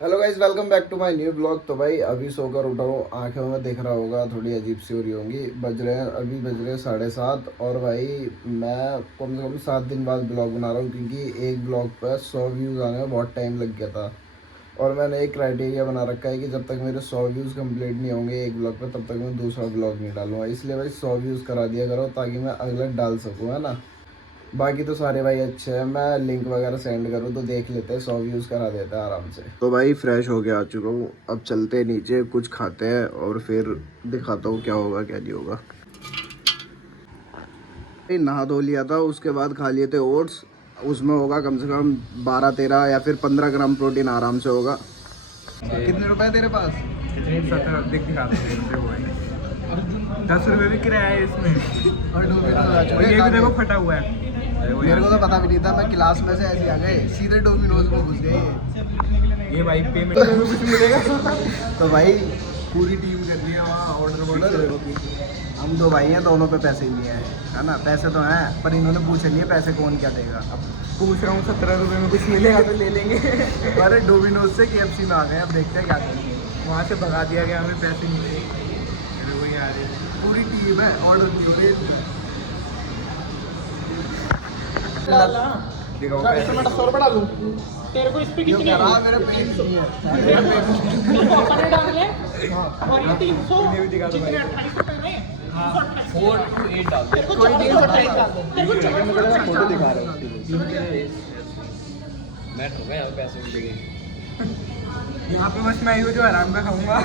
Hello guys, welcome back to my new blog. तो भाई अभी सोकर उठा हूँ, आंखें में दिख रहा होगा थोड़ी अजीब सी हो रही होंगी। बज रहे हैं 7:30। और भाई मैं कम से कम 7 दिन बाद ब्लॉग बना रहा हूँ, क्योंकि एक ब्लॉग पर 100 व्यूज़ आने में बहुत टाइम लग गया था। और मैंने एक क्राइटेरिया बना रखा है कि जब तक मेरे 100 व्यूज़ कंप्लीट नहीं होंगे एक ब्लॉग पर, तब तक मैं दूसरा ब्लॉग नहीं डालूंगा। इसलिए भाई 100 व्यूज़ करा दिया करो, ताकि मैं अगला डाल सकूँ, है ना। बाकी तो सारे भाई अच्छे हैं, मैं लिंक वगैरह सेंड करूँ तो देख लेते हैं, 100 व्यूज़ करा देते हैं आराम से। तो भाई फ्रेश होके आ चुका हूँ, अब चलते हैं नीचे, कुछ खाते हैं और फिर दिखाता हूँ क्या होगा क्या नहीं होगा। नहा धो लिया था, उसके बाद खा लिए थे ओट्स। उसमें होगा कम से कम 12-13 या फिर 15 ग्राम प्रोटीन आराम से होगा। कितने रुपए तेरे पास? कितने 70 देख दिखा दो हुए हैं। 10 रुपये भी किराया है इसमें। और ये भी देखो फटा हुआ है। मेरे को तो पता भी नहीं था, मैं क्लास में से ऐसे आ गए, सीधे डोमिनोज में घुस गए। ये भाई पेमेंट कुछ मिलेगा। तो भाई पूरी टीम कर रही है वहाँ ऑर्डर। हम दो भाई हैं, दोनों पे पैसे ही नहीं है ना। पैसे तो हैं पर इन्होंने पूछे नहीं है पैसे कौन क्या देगा। अब पूछ रहा हूँ 17 रुपये में कुछ मिलेगा तो ले लेंगे। अरे डोमिनोज से KFC में आ गए, अब देखते हैं क्या करेंगे। वहाँ से भगा दिया गया, हमें पैसे नहीं मिले। अरे वही आ रही है, पूरी टीम है ऑर्डर की। देखो पैसे 100 रुपये डालूं तेरे को इस पे कितनी मेरा पेट नहीं है। अपने डाल ले और ये 300 इन्हें भी दिखा दो भाई। कितने 28 रुपये में 4 to 8 डाल दे। तेरे को 328 डाल दो तेरे को 428 फोटो दिखा रहा हूँ। मैट हो गया, पैसे मिलेंगे। यहाँ पे बस मैं ही हूँ जो आराम का खाऊंगा।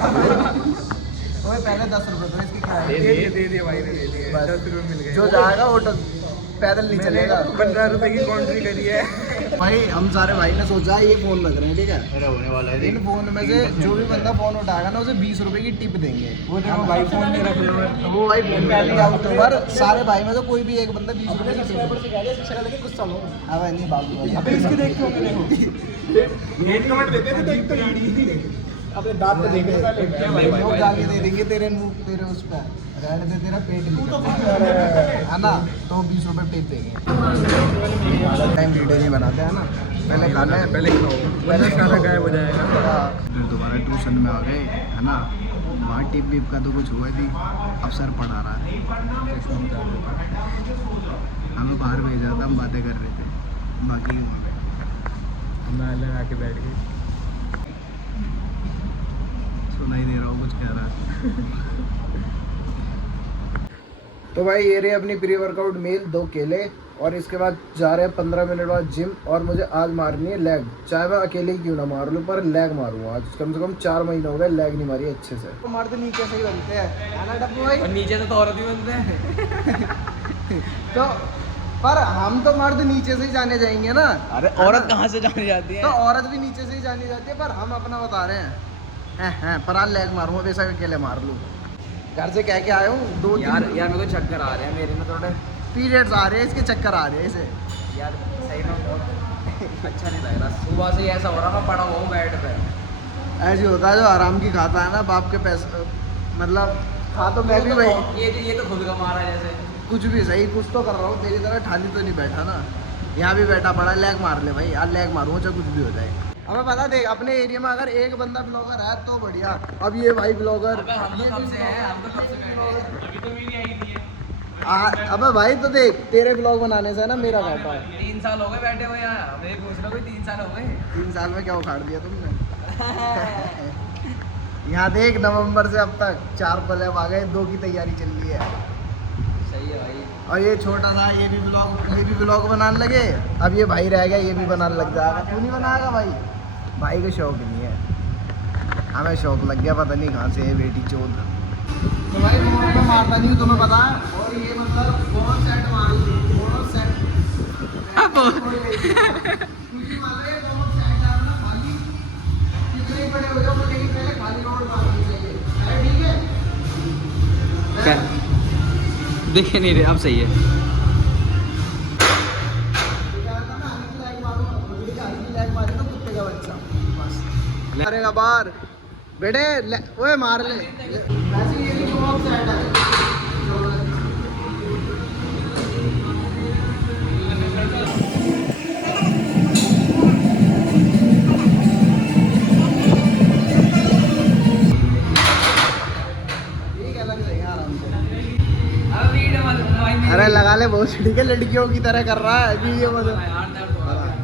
ओए पहले 10 रुपए तो इसकी खाए। दे दिए भाई ने, दे दिए। 10 रुपये मिल गए। जो जाएगा होटल पैदल नहीं चलेगा। 15 रुपये की काउंट्री करी है। भाई हम सारे भाई ने सोचा ये फोन लग रहे हैं, ठीक है। मेरा होने वाला है। इन फोन में से जो भी बंदा फोन उठाएगा ना, उसे 20 रुपए की टिप देंगे। वो देखो भाई फोन नहीं रखे हुए हैं। वो भाई फोन पहले अक्टूबर सारे भाई में तो कोई भी एक बंदा 20 रुपए की टिप। अब नहीं बाबू अबे इसके देख क्यों देखो। रेट कमेंट देते थे, देख तो ईडी अपने दांत पे देख लोग गाली दे देंगे तेरे मुंह तेरे उस पर रहने दे, तेरा पेट नहीं है ना, तो 20 रुपए टिप देंगे। टाइम वीडियो नहीं बनाते है ना, पहले खाना है, पहले खाओ, पहले खाना गायब हो जाएगा। फिर दोबारा ट्यूशन में आ गए, है ना। वहाँ टिप विप का तो कुछ हुआ नहीं, अब सर पढ़ा रहा है। हमें बाहर भेजा था, हम बातें कर रहे थे, बाकी मैं लगा के बैठ गई। सुनाई दे रहा हूँ कुछ कह रहा है। तो भाई ये रहे अपनी प्री वर्कआउट मील, 2 केले, और इसके बाद जा रहे हैं 15 मिनट बाद जिम। और मुझे आज मारनी है लेग, चाहे मैं अकेले ही क्यों ना मार लूँ, पर लेग मारूंगा आज। कम से कम 4 महीने हो गए लेग नहीं मारी अच्छे से। तो मारते नीचे से ही बनते हैं, है ना डब्बू भाई। और नीचे से तो औरत ही बनते हैं। तो पर हम तो मर्द नीचे से ही जाने जाएंगे ना। अरे औरत कहाँ से जानी जाती है? तो औरत भी नीचे से ही जानी जाती है, पर हम अपना बता रहे हैं। पर आज लेग मारूंगा, बेशक अकेले मार लूँ। घर से कह के आया हूँ 2-3 यार मेरे को चक्कर आ रहे हैं, मेरे में थोड़े पीरियड्स आ रहे हैं, इसके चक्कर आ रहे हैं इसे। यार सही में बहुत अच्छा नहीं लग रहा। सुबह से ही ऐसा हो रहा, मैं पड़ा हुआ हूँ बेड पे। ऐसे होता है जो आराम की खाता है ना, बाप के पैसे, मतलब खा तो मैं भी भाई ये तो खुद का मारा है जैसे। कुछ भी सही, कुछ तो कर रहा हूँ, तेरी तरह ठाली तो नहीं बैठा ना। यहाँ भी बैठा पड़ा, लेग मार ले भाई, आज लेग मारूंगा चाहे कुछ भी हो जाए। हमें पता देख, अपने एरिया में अगर एक बंदा ब्लॉगर है तो बढ़िया। अब ये भाई ब्लॉगर, अबे हम तो कब से हैं, हम तो कब से बैठे हैं। अभी तो मेरी आई नहीं है। अबे भाई तो देख, तेरे ब्लॉग बनाने से ना मेरा घाटा है। 3 साल हो गए बैठे हुए यहाँ, मैं पूछ रहा हूँ 3 साल हो गए। 3 साल में क्या उखाड़ दिया तुमने। यहाँ देख, नवंबर से अब तक 4 पलब आ गए, 2 की तैयारी चल रही है। सही है भाई। और ये छोटा सा ये भी ब्लॉग बनाने लगे। अब ये भाई रह गया, ये भी बनाने लग जाएगा। तू नहीं बनाएगा भाई? भाई को शौक नहीं है, हमें शौक लग गया, पता नहीं कहाँ से है बेटी चोद। तो भाई मैं मारता नहीं हूँ, तुम्हें पता है। और ये मतलब बहुत सेट मारू, बहुत सेट। क्योंकि मान लो ये बहुत सेट है ना, खाली कितने बड़े हो जाओ, लेकिन पहले खाली रोड मारनी चाहिए, ठीक है। क्या देखे नहीं रहे, अब सही है। मारेगा बाहर बेटे, ओए मार ले। वैसे ये भी बहुत सेट है। भोसड़ी के लड़कियों की तरह कर रहा है अभी ये मतलब। यार दर्द हो रहा है।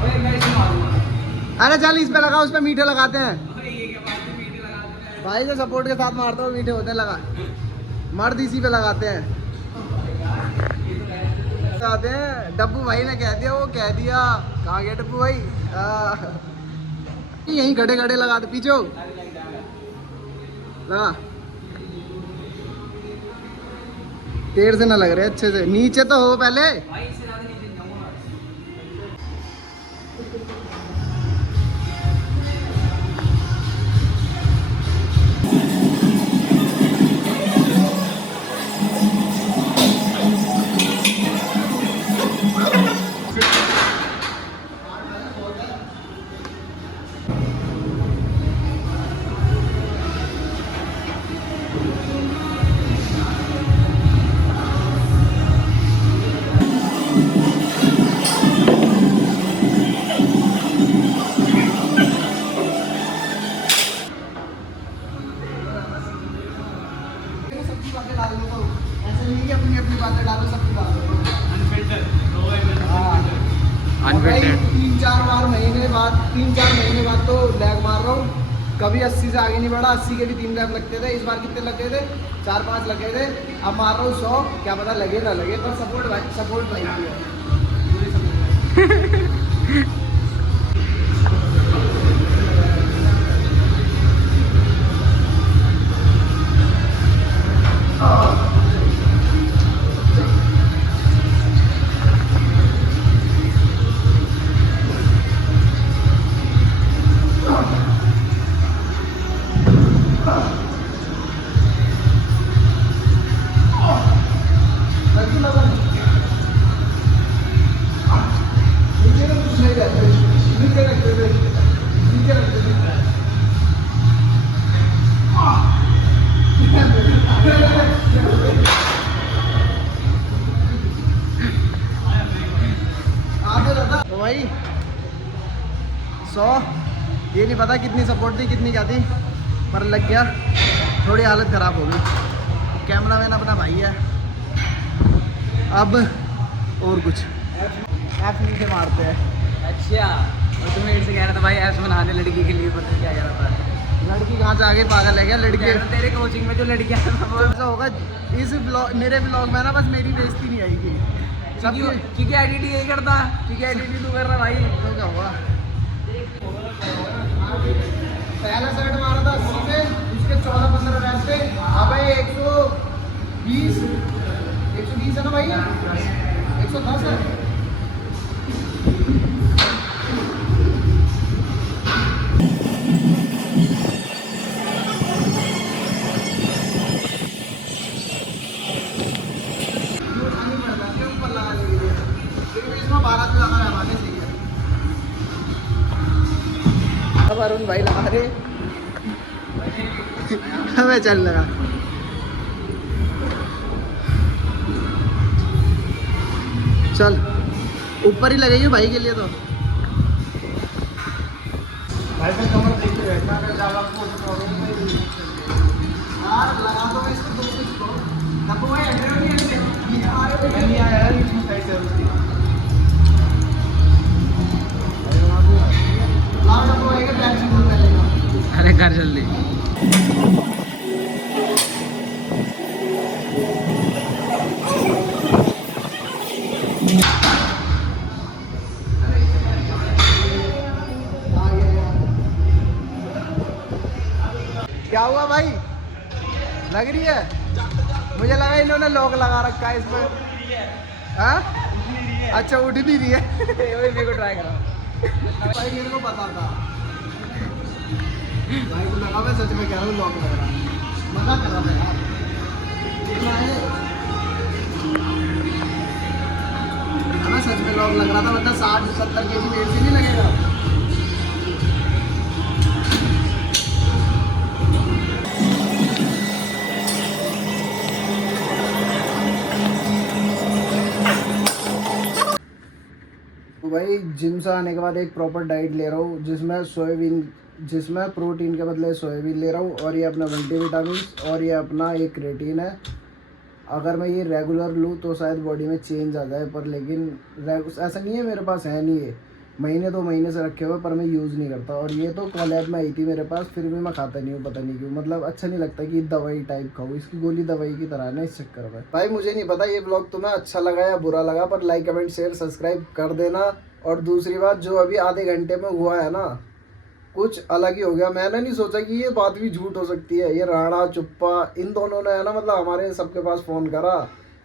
ओए मैं इसे मारूंगा। अरे चल इस पे लगा, उस पे मीठे लगाते हैं ओए ये क्या बात है, मीठे लगा देते हैं। भाई, जो सपोर्ट के साथ मारते हो मीठे होते हैं। लगा मर्द इसी पे लगाते हैं। लगाते हैं। डब्बू भाई ने कह दिया, वो कह दिया। कहाँ गया डब्बू भाई? यहीं खड़े खड़े लगा दे, पीछे हो। लगा, देर से ना लग रहे, अच्छे से नीचे तो हो पहले। भाई इससे ज्यादा नीचे जाऊंगा। सबकी बातें डाल दो, तो ऐसे नहीं कि अपनी अपनी बातें डालो, सबकी डाल दो। और भाई 3-4 महीने बाद 3-4 महीने बाद तो लैग मार रहा हूँ। कभी 80 से आगे नहीं बढ़ा। 80 के भी 3 लैग लगते थे। इस बार कितने लगे थे? 4-5 लगे थे। अब मार रहा हूँ 100। क्या पता लगे ना लगे, पर सपोर्ट भाई की है। तो भाई 100, ये नहीं पता कितनी सपोर्ट थी कितनी क्या थी, पर लग गया। थोड़ी हालत ख़राब हो गई। कैमरामैन अपना भाई है। अब और कुछ ऐप नीचे मारते हैं। अच्छा, और तुम मेरे से कह रहा था भाई ऐसे बनाने लड़की के लिए, पता क्या कह रहा था। लड़की कहाँ से आगे पागल है क्या? लड़की तेरे कोचिंग में जो लड़कियां हैं ना, वो ऐसा होगा इस ब्लॉग, मेरे ब्लॉग में ना बस मेरी बेइज्जती नहीं आएगी। क्योंकि एडिट यही करता, क्योंकि एडिट तू कर रहा भाई। तो क्या हुआ? पहला शर्ट मारा था 80 पे, उसके 14-15 रैप पे। अब भाई 120 है ना भाई? 110 है। अब अरुण भाई लगा रहे। हमें चल लगा। चल ऊपर ही लगेगी भाई के लिए तो। भाई का कमर देखते बैठना अगर ज्यादा यार लगा दो इसको, दो इसको तब भाई अंडर नहीं ऐसे बीच मारे पे नहीं आया यार, बीच में साइड से उसकी लाओ तब भाई का बैक से बोल लेगा। अरे कर जल्दी। क्या हुआ भाई? लग रही है? मुझे लगा इन्होंने लॉक लगा रखा है इसमें। हाँ? अच्छा उठ भी रही है। मेरे को ट्राई करा भाई मेरे को पता था भाई को लगा, मैं सच में कह रहा हूँ लॉक लग रहा है। मजा कर रहा था यार। कितना है? हमें सच में लॉक लग रहा था, मतलब 60-70 kg वेट से नहीं लगेगा। तो भाई जिम से आने के बाद एक प्रॉपर डाइट ले रहा हूँ, जिसमें सोयाबीन जिसमें प्रोटीन के बदले सोयाबीन ले रहा हूँ, और ये अपना मल्टीविटामिन, और ये अपना एक क्रेटीन है। अगर मैं ये रेगुलर लूँ तो शायद बॉडी में चेंज आ जाए, पर लेकिन ऐसा नहीं है, मेरे पास है नहीं है, महीने 2 महीने से रखे हुए, पर मैं यूज़ नहीं करता। और ये तो कोलैब में आई थी मेरे पास, फिर भी मैं खाता नहीं हूँ, पता नहीं क्यों, मतलब अच्छा नहीं लगता कि दवाई टाइप खाऊँ, इसकी गोली दवाई की तरह है ना, इस चक्कर में। भाई मुझे नहीं पता ये ब्लॉग तुम्हें अच्छा लगा या बुरा लगा, पर लाइक कमेंट शेयर सब्सक्राइब कर देना। और दूसरी बात, जो अभी आधे घंटे में हुआ है ना, कुछ अलग ही हो गया। मैंने नहीं सोचा कि ये बात भी झूठ हो सकती है। ये राणा चुप्पा इन दोनों ने है ना, मतलब हमारे सबके पास फ़ोन करा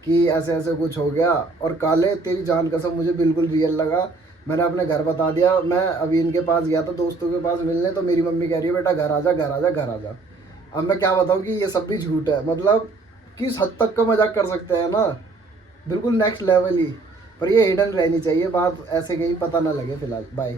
कि ऐसे ऐसे कुछ हो गया। और काले तेरी जान कसम मुझे बिल्कुल रियल लगा। मैंने अपने घर बता दिया। मैं अभी इनके पास गया था दोस्तों के पास मिलने, तो मेरी मम्मी कह रही है बेटा घर आ जा, घर आ जा, घर आ जा। अब मैं क्या बताऊँ कि ये सब भी झूठ है, मतलब किस हद तक का मजाक कर सकते हैं ना, बिल्कुल नेक्स्ट लेवल ही। पर ये हिडन रहनी चाहिए बात, ऐसे कहीं पता ना लगे। फिलहाल बाय।